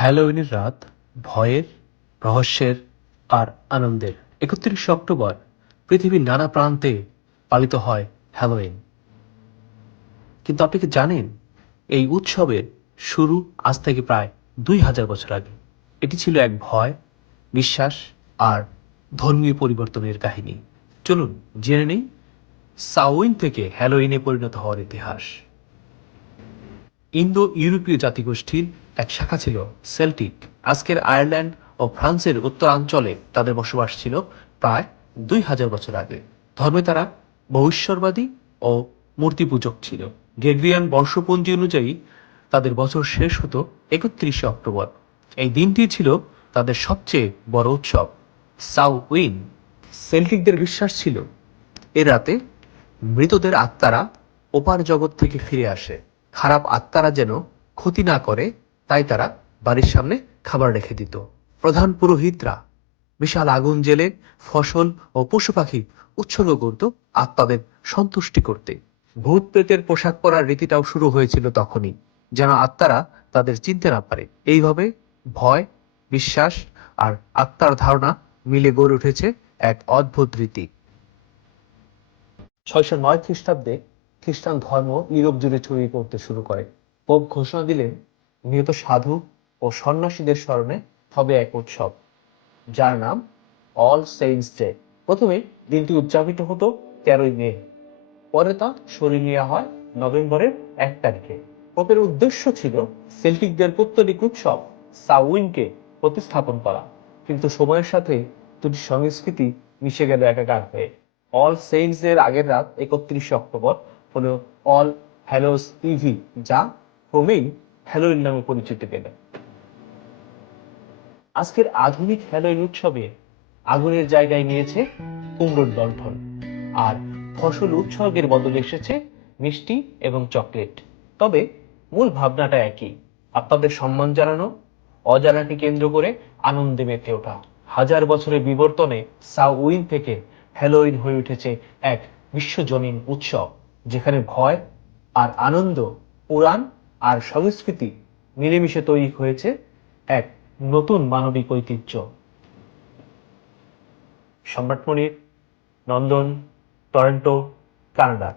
হ্যালোউইনের রাত ভয়ের, রহস্যের আর আনন্দের। ৩১ অক্টোবর পৃথিবীর নানা প্রান্তে পালিত হয় হ্যালোউইন। কিন্তু আপনি কি জানেন এই উৎসবের শুরু আজ থেকে প্রায় ২,০০০ বছর আগে। এটি ছিল এক ভয়, বিশ্বাস আর ধর্মীয় পরিবর্তনের কাহিনী। চলুন জেনে নেই সাউইন থেকে হ্যালোউইনে পরিণত হওয়ার ইতিহাস। ইন্দো ইউরোপীয় জাতিগোষ্ঠীর এক শাখা ছিল সেল্টিক। আজকের আয়ারল্যান্ড ও ফ্রান্সের উত্তরাঞ্চলে তাদের বসবাস ছিল প্রায় ২,০০০ বছর আগে। ধর্মে তারা ভবিষ্যৎবাদী ও মূর্তি পূজক ছিল। গ্রেগরিয়ান বর্ষপঞ্জি অনুযায়ী তাদের বছর শেষ হতো ৩১ অক্টোবর। এই দিনটি ছিল তাদের সবচেয়ে বড় উৎসব। সাউইন সেল্টিকদের বিশ্বাস ছিল এ রাতে মৃতদের আত্মারা ওপার জগৎ থেকে ফিরে আসে। খারাপ আত্মারা যেন ক্ষতি না করে, তাই তারা বাড়ির সামনে খাবার রেখে দিত। প্রধান পুরোহিতরা বিশাল আগুন জেলে ফসল ও পশু পাখি উৎসর্গ করত আত্মাদের সন্তুষ্টি করতে। ভূত প্রেতের পোশাক পরার রীতিটাও শুরু হয়েছিল তখনই, যেন আত্মারা তাদের চিনতে না পারে। এইভাবে ভয়, বিশ্বাস আর আত্মার ধারণা মিলে গড়ে উঠেছে এক অদ্ভুত রীতি। ৬০৯ খ্রিস্টাব্দে খ্রিস্টান ধর্ম ইউরোপ জুড়ে ছড়িয়ে পড়তে শুরু করে। পোপ ঘোষণা দিলেন নিহত সাধু ও সন্ন্যাসীদের স্মরণে হবে এক উৎসব, যার নাম অল সেইন্টস ডে। প্রথমে দিনটি উদযাপিত হতো ১৩ই মে, পরে তা সরিয়ে নেওয়া হয় নভেম্বরের ১ তারিখে। পোপের উদ্দেশ্য ছিল সেল্টিকদের পৌত্তলিক উৎসব সাউইনকে প্রতিস্থাপন করা, কিন্তু সময়ের সাথে দুটি সংস্কৃতি মিশে গেল একাকার হয়ে। অল সেইন্টস এর আগের রাত ৩১ অক্টোবর হলো অল হ্যালোস ইভি, যা ক্রমেই হ্যালোউইন নামে পরিচিতি পেল। আজকের আধুনিক হ্যালোউইন উৎসবে আগুনের জায়গায় নিয়েছে কুমড়োর লণ্ঠন, আর ফসল উৎসর্গের বদলে এসেছে মিষ্টি এবং চকলেট। তবে মূল ভাবনাটা একই, আপনাদের সম্মান জানানো, অজানাকে কেন্দ্র করে আনন্দে মেতে ওঠা। হাজার বছরের বিবর্তনে সাউইন থেকে হ্যালোউইন হয়ে উঠেছে এক বিশ্বজনীন উৎসব, যেখানে ভয় আর আনন্দ, পুরাণ আর সংস্কৃতি মিলেমিশে তৈরি হয়েছে এক নতুন মানবিক ঐতিহ্য। সম্রাট মনির, লন্ডন, টরন্টো, কানাডা।